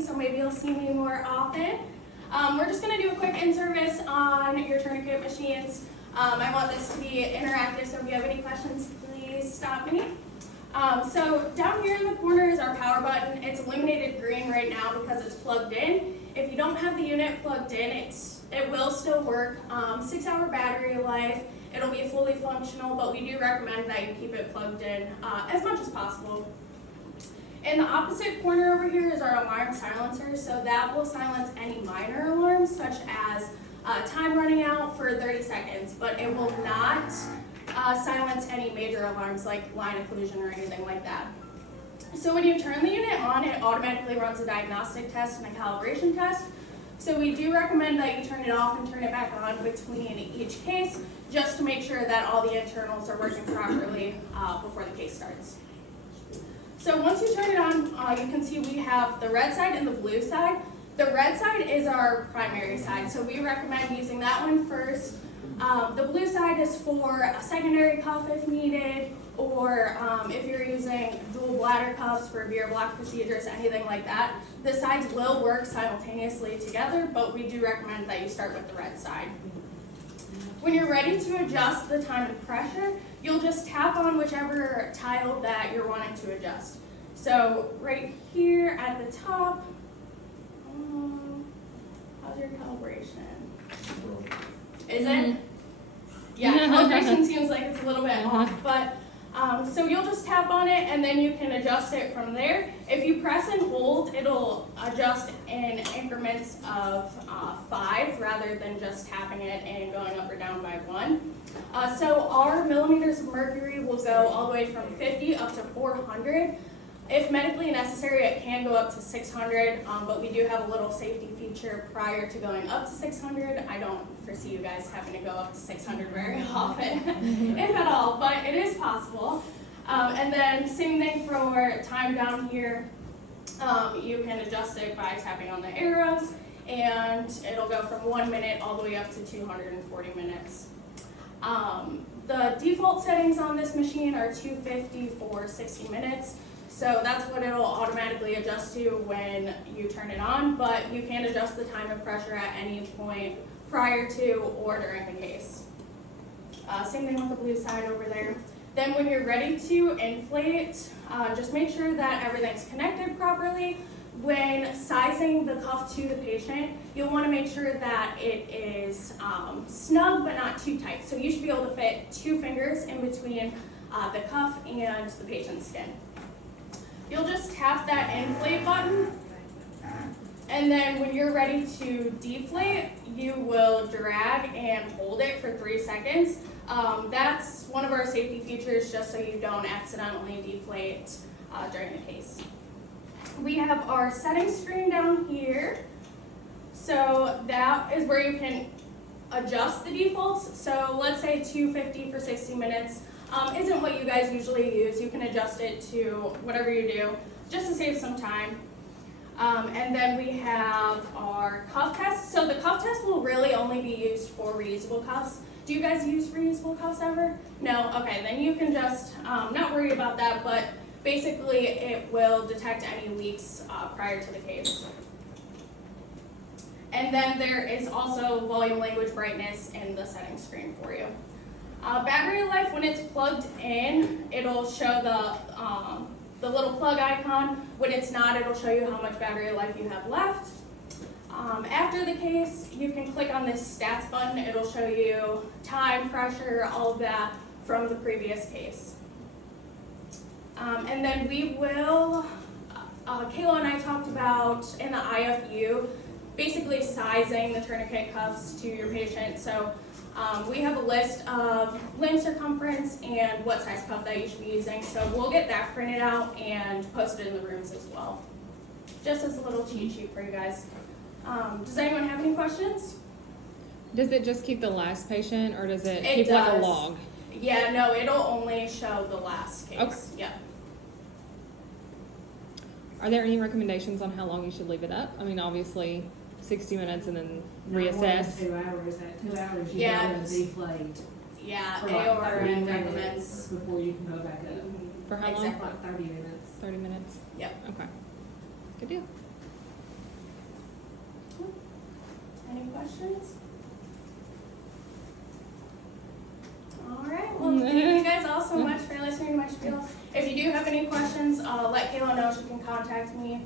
busy, so maybe you'll see me more often. We're just going to do a quick in-service on your tourniquet machines. I want this to be interactive, so if you have any questions, please stop me. So down here in the corner is our power button. It's illuminated green right now because it's plugged in. If you don't have the unit plugged in, it will still work. 6-hour battery life. It'll be fully functional, but we do recommend that you keep it plugged in as much as possible. In the opposite corner over here is our alarm silencer, so that will silence any minor alarms, such as time running out for 30 seconds, but it will not silence any major alarms like line occlusion or anything like that. So when you turn the unit on, it automatically runs a diagnostic test and a calibration test. So we do recommend that you turn it off and turn it back on between each case, just to make sure that all the internals are working properly before the case starts. So once you turn it on, you can see we have the red side and the blue side. The red side is our primary side, so we recommend using that one first. The blue side is for a secondary cuff if needed, or if you're using dual bladder cuffs for veer block procedures, anything like that. The sides will work simultaneously together, but we do recommend that you start with the red side. When you're ready to adjust the time and pressure, you'll just tap on whichever tile that you're wanting to adjust. So right here at the top, how's your calibration? Is it? Yeah, calibration seems like it's a little bit off, but so you'll just tap on it and then you can adjust it from there. If you press and hold, it'll adjust in increments of 5 rather than just tapping it and going up or down by 1. So our millimeters of mercury will go all the way from 50 up to 400. If medically necessary, it can go up to 600, but we do have a little safety feature prior to going up to 600. I don't foresee you guys having to go up to 600 very often, if at all, but it is possible. And then same thing for time down here. You can adjust it by tapping on the arrows, and it'll go from 1 minute all the way up to 240 minutes. The default settings on this machine are 250 for 60 minutes. So that's what it'll automatically adjust to when you turn it on, but you can adjust the time and pressure at any point prior to or during the case. Same thing with the blue side over there. Then when you're ready to inflate, just make sure that everything's connected properly. When sizing the cuff to the patient, you'll want to make sure that it is snug but not too tight. So you should be able to fit 2 fingers in between the cuff and the patient's skin. You'll just tap that inflate button, and then when you're ready to deflate, you will drag and hold it for 3 seconds. That's one of our safety features, just so you don't accidentally deflate during the case. We have our settings screen down here. So that is where you can adjust the defaults. So let's say 250 for 60 minutes. Isn't what you guys usually use. You can adjust it to whatever you do, just to save some time. And then we have our cuff test. So the cuff test will really only be used for reusable cuffs. Do you guys use reusable cuffs ever? No? Okay, then you can just not worry about that, but basically it will detect any leaks prior to the case. And then there is also volume, language, brightness in the settings screen for you. Battery life, when it's plugged in, it'll show the little plug icon. When it's not, it'll show you how much battery life you have left. After the case, you can click on this stats button. It'll show you time, pressure, all of that from the previous case. And then we will, Kayla and I talked about in the IFU, basically sizing the tourniquet cuffs to your patient. So we have a list of limb circumference and what size cuff that you should be using. So we'll get that printed out and posted in the rooms as well. Just as a little cheat sheet for you guys. Does anyone have any questions? Does it just keep the last patient, or does it keep does. like a log? Yeah, no, it'll only show the last case. Okay. Yeah. Are there any recommendations on how long you should leave it up? I mean, obviously 60 minutes and then reassess. Not more than 2 hours. At 2 hours, you Yeah. go to deflate. Yeah, For like AOR 30 minutes recommends. before you can go back up. For how long? Exactly. Like 30 minutes. 30 minutes? Yep. Okay. Good deal. questions? All right, well, thank you guys all so much for listening to my spiel. If you do have any questions, let Kayla know. She can contact me